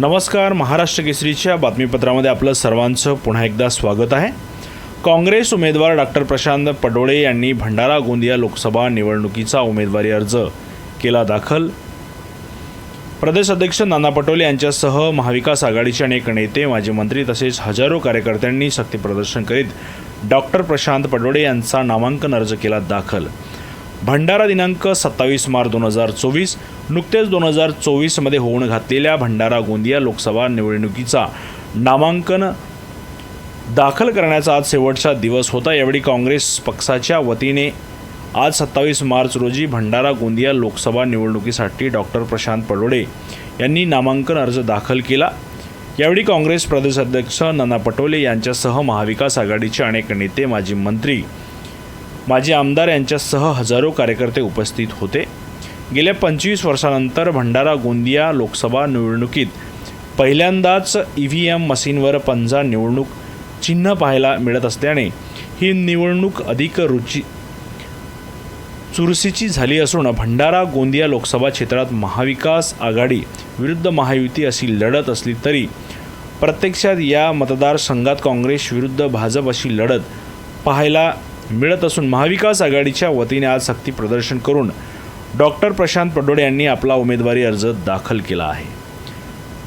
नमस्कार महाराष्ट्र केसरीच्या बातमीपत्रामध्ये आपलं सर्वांचं पुन्हा एकदा स्वागत आहे. काँग्रेस उमेदवार डॉक्टर प्रशांत पडोळे यांनी भंडारा गोंदिया लोकसभा निवडणुकीचा उमेदवारी अर्ज केला दाखल. प्रदेश अध्यक्ष नाना पटोले यांच्यासह महाविकास आघाडीचे अनेक नेते माजी मंत्री तसेच हजारो कार्यकर्त्यांनी शक्तीप्रदर्शन करीत डॉक्टर प्रशांत पडोळे यांचा नामांकन अर्ज केला दाखल. भंडारा दिनांक सत्तावीस मार्च दोन हजार चोवीस नुकतेच दोन हजार चोवीसमध्ये होऊन घातलेल्या भंडारा गोंदिया लोकसभा निवडणुकीचा नामांकन दाखल करण्याचा आज शेवटचा दिवस होता. यावेळी काँग्रेस पक्षाच्या वतीने आज सत्तावीस मार्च रोजी भंडारा गोंदिया लोकसभा निवडणुकीसाठी डॉक्टर प्रशांत पडोळे यांनी नामांकन अर्ज दाखल केला. यावेळी काँग्रेस प्रदेशाध्यक्ष नाना पटोले यांच्यासह महाविकास आघाडीचे अनेक नेते माजी मंत्री माजी आमदार यांच्यासह हजारो कार्यकर्ते उपस्थित होते. गेल्या पंचवीस वर्षानंतर भंडारा गोंदिया लोकसभा निवडणुकीत पहिल्यांदाच ई व्ही एम मशीनवर पंजा निवडणूक चिन्ह पाहायला मिळत असल्याने ही निवडणूक अधिक रुची चुरशीची झाली असून भंडारा गोंदिया लोकसभा क्षेत्रात महाविकास आघाडी विरुद्ध महायुती अशी लढत असली तरी प्रत्यक्षात या मतदारसंघात काँग्रेस विरुद्ध भाजप अशी लढत पाहायला मिळत असून महाविकास आघाडीच्या वतीने आज सक्ती प्रदर्शन करून डॉक्टर प्रशांत पडोडे यांनी आपला उमेदवारी अर्ज दाखल केला आहे.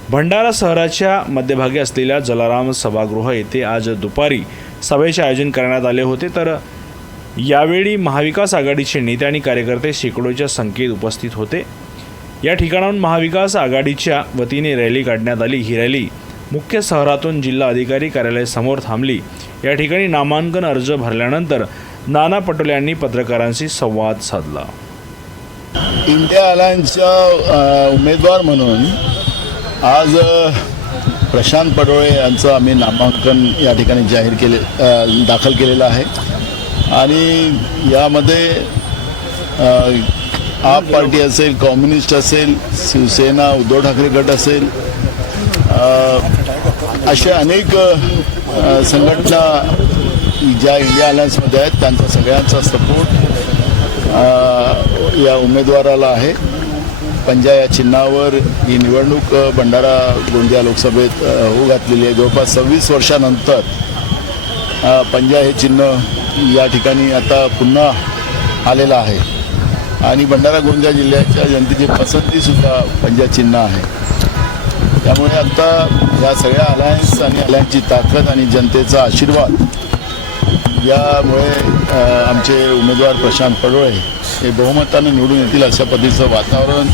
भंडारा शहराच्या मध्यभागी असलेल्या जलाराम सभागृह येथे आज दुपारी सभेचे आयोजन करण्यात आले होते. तर यावेळी महाविकास आघाडीचे नेते आणि कार्यकर्ते शेकडोच्या संख्येत उपस्थित होते. या ठिकाणाहून महाविकास आघाडीच्या वतीने रॅली काढण्यात आली. ही रॅली मुख्य शहरातून जिल्हा अधिकारी कार्यालयासमोर थांबली. या ठिकाणी नामांकन अर्ज भरल्यानंतर नाना पटोले यांनी पत्रकारांशी संवाद साधला. इंडिया अलायन्सच्या उमेदवार म्हणून आज प्रशांत पटोळे यांचं आम्ही नामांकन या ठिकाणी जाहीर केले दाखल केलेलं आहे. आणि यामध्ये आप पार्टी असेल कम्युनिस्ट असेल शिवसेना उद्धव ठाकरे गट असेल अशा अनेक संघटना ज्या इंडिया अलायन्समध्ये आहेत त्यांचा सगळ्यांचा सपोर्ट या उमेदवाराला आहे. पंजा या चिन्हावर ही निवडणूक भंडारा गोंदिया लोकसभेत होऊ घातलेली आहे. जवळपास सव्वीस वर्षानंतर पंजा हे चिन्ह या ठिकाणी आता पुन्हा आलेलं आहे. आणि भंडारा गोंदिया जिल्ह्याच्या जनतेची पसंतीसुद्धा पंजा चिन्ह आहे. त्यामुळे आता या सगळ्या अलायन्स आणि अलायन्सची ताकद आणि जनतेचा आशीर्वाद यामुळे आमचे उमेदवार प्रशांत पडोळे हे बहुमतानं निवडून येतील अशा पद्धतीचं वातावरण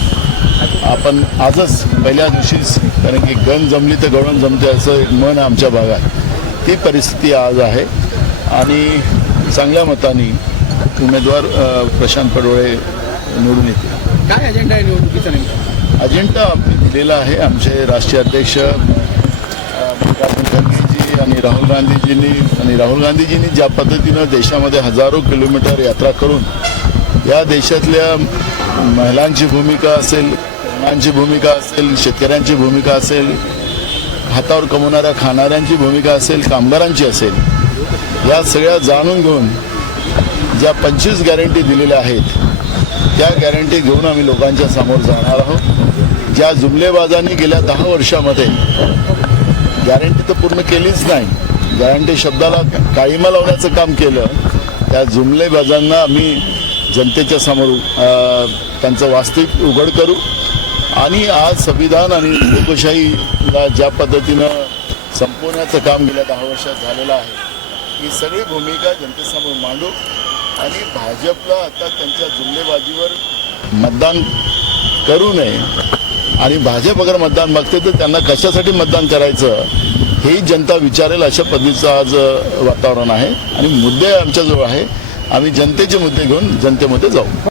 आपण आजच पहिल्या दिवशीच कारण की गण जमली तर गवळण जमते असं एक मन आमच्या भागात. ती परिस्थिती आज आहे आणि चांगल्या मताने उमेदवार प्रशांत पडोळे निवडून येतील. काय अजेंडा आहे निवडणुकीचा नेमका? अजेंडा आम्ही दिलेला आहे. आमचे राष्ट्रीय अध्यक्ष मल्लिकार्जुन खरगेजी आणि राहुल गांधीजींनी आणि राहुल गांधीजींनी ज्या पद्धतीनं देशामध्ये हजारो किलोमीटर यात्रा करून या देशातल्या महिलांची भूमिका असेल मुलांची भूमिका असेल शेतकऱ्यांची भूमिका असेल हातावर कमवणाऱ्या खाणाऱ्यांची भूमिका असेल कामगारांची असेल या सगळ्या जाणून घेऊन ज्या पंचवीस गॅरंटी दिलेल्या आहेत त्या गॅरंटी घेऊन आम्ही लोकांच्या समोर जाणार आहोत. ज्या जुमलेबाजांनी गेल्या दहा वर्षामध्ये गॅरंटी तर पूर्ण केलीच नाही. गॅरंटी शब्दाला काळीमा लावण्याचं काम केलं. त्या जुमलेबाजांना आम्ही जनतेच्या समोर त्यांचं वास्तविक उघड करू. आणि आज संविधान आणि लोकशाहीला ज्या पद्धतीनं संपवण्याचं काम गेल्या दहा वर्षात झालेलं आहे ही सगळी भूमिका जनतेसमोर मांडू. आणि भाजपला आता त्यांच्या जुमलेबाजीवर मतदान करू नये. आणि भाजप अगर मतदान मागते तर त्यांना कशासाठी मतदान करायचं हेही जनता विचारेल अशा पद्धतीचं आज वातावरण आहे. आणि मुद्दे आमच्याजवळ आहे. आम्ही जनतेचे मुद्दे घेऊन जनतेमध्ये जाऊ.